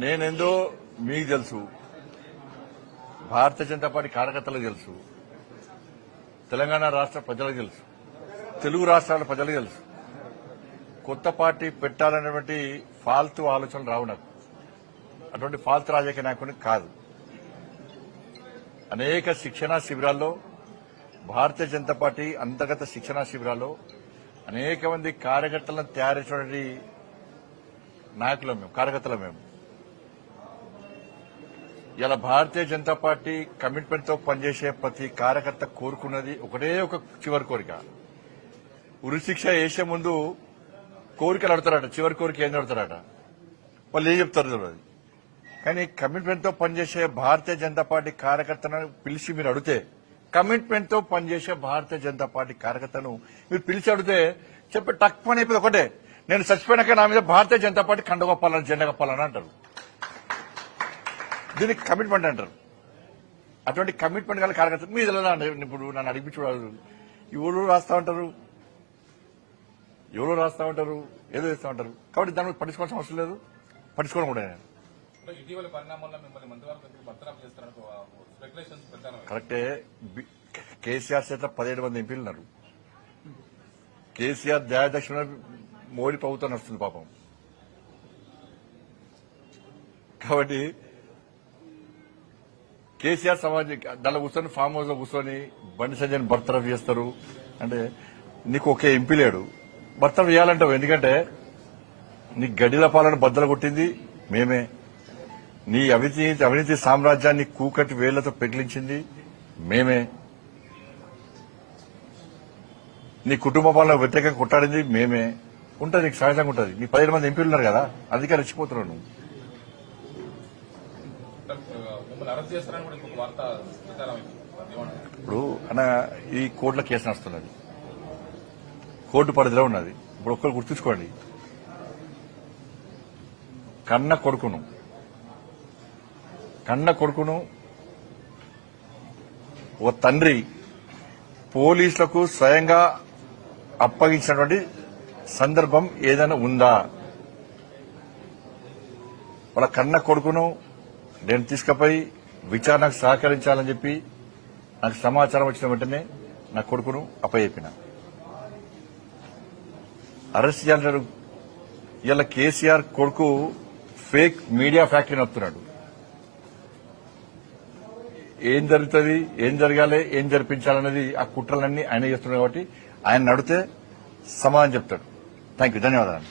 నేనేందో మీకు తెలుసు, భారతీయ జనతా పార్టీ కార్యకర్తలకు తెలుసు, తెలంగాణ రాష్ట్ర ప్రజలకు తెలుసు, తెలుగు రాష్ట్రాల ప్రజలకు తెలుసు. కొత్త పార్టీ పెట్టాలనేటువంటి ఫాల్తు ఆలోచనలు రావు నాకు. అటువంటి ఫాల్తు రాజకీయ నాయకుడిని కాదు. అనేక శిక్షణా శిబిరాల్లో, భారతీయ జనతా పార్టీ అంతర్గత శిక్షణా శిబిరాల్లో అనేక మంది కార్యకర్తలను తయారు చేసినటువంటి నాయకులం మేము, కార్యకర్తలం మేము. ఇలా భారతీయ జనతా పార్టీ కమిట్మెంట్ తో పనిచేసే ప్రతి కార్యకర్త కోరుకున్నది ఒకటే ఒక చివరి కోరిక. ఉరిశిక్ష వేసే ముందు కోరికలు అడుగుతారట, చివరి కోరిక ఏం అడుగుతారట, వాళ్ళు ఏం చెప్తారు తెలియదు. కానీ కమిట్మెంట్ తో పనిచేసే భారతీయ జనతా పార్టీ కార్యకర్తను పిలిచి మీరు అడిగితే, కమిట్మెంట్ తో పనిచేసే భారతీయ జనతా పార్టీ కార్యకర్తను మీరు పిలిచి అడిగితే చెప్పి టక్ పని అయిపోయింది ఒకటే, నేను చచ్చిపోయినాక నా మీద భారతీయ జనతా పార్టీ కండ కప్పాలని, జెండా కప్పాలని అంటారు. దీనికి కమిట్మెంట్ అంటారు. అటువంటి కమిట్మెంట్ గల కార్యకర్తలు మీద ఇప్పుడు నన్ను అడిగి చూడాలి. ఎవరు రాస్తా ఉంటారు, ఎవరో రాస్తా ఉంటారు, ఏదో చేస్తా ఉంటారు. కాబట్టి దాని పట్టించుకోవాల్సిన అవసరం లేదు, పట్టించుకోవడం కూడా. కరెక్టే. కేసీఆర్ చేత 17 మంది ఎంపీలు ఉన్నారు. కేసీఆర్ దయాదక్షిణ మోడీ ప్రభుత్వం నడుస్తుంది పాపం. కాబట్టి కేసీఆర్ సమాజం దానిలో కూర్చొని ఫామ్ హౌస్ లో కూర్చొని బండి సంజయ్ బర్తరఫ్ చేస్తారు అంటే నీకు ఒకే ఎంపీ లేడు, బర్తరఫ్ చేయాలంటావు. ఎందుకంటే నీ గడిల పాలన బద్దలు కొట్టింది మేమే, నీ అవినీతి సామ్రాజ్యాన్ని కూకటి వేళ్లతో పెగిలించింది మేమే, నీ కుటుంబ పాలన వ్యతిరేకంగా కొట్టాడింది మేమే. ఉంటుంది, నీకు సహజంగా ఉంటుంది. నీ 17 మంది ఎంపీలు ఉన్నారు కదా, అందుకే రెచ్చిపోతున్నావు నువ్వు. ఇప్పుడు అన్న ఈ కోర్టులో కేసు నడుస్తున్నది, కోర్టు పరిధిలో ఉన్నది. ఇప్పుడు ఒక్కరు గుర్తుంచుకోండి, కన్న కొడుకును ఓ తండ్రి పోలీసులకు స్వయంగా అప్పగించినటువంటి సందర్భం ఏదైనా ఉందా? వాళ్ళ కన్న కొడుకును నేను తీసుకుపోయి విచారణకు సహకరించాలని చెప్పి నాకు సమాచారం వచ్చిన వెంటనే నా కొడుకును అప్పచెప్పిన. అరెస్ట్ చేయాలంటారు. ఇలా కేసీఆర్ కొడుకు ఫేక్ మీడియా ఫ్యాక్టరీ నడుపుతున్నాడు. ఏం జరుగుతుంది, ఏం జరగాలి, ఏం జరిపించాలనేది ఆ కుట్రలన్నీ ఆయన చేస్తున్నాడు. కాబట్టి ఆయన నడితే సమాధానం చెప్తాడు. థ్యాంక్ యూ, ధన్యవాదాలు.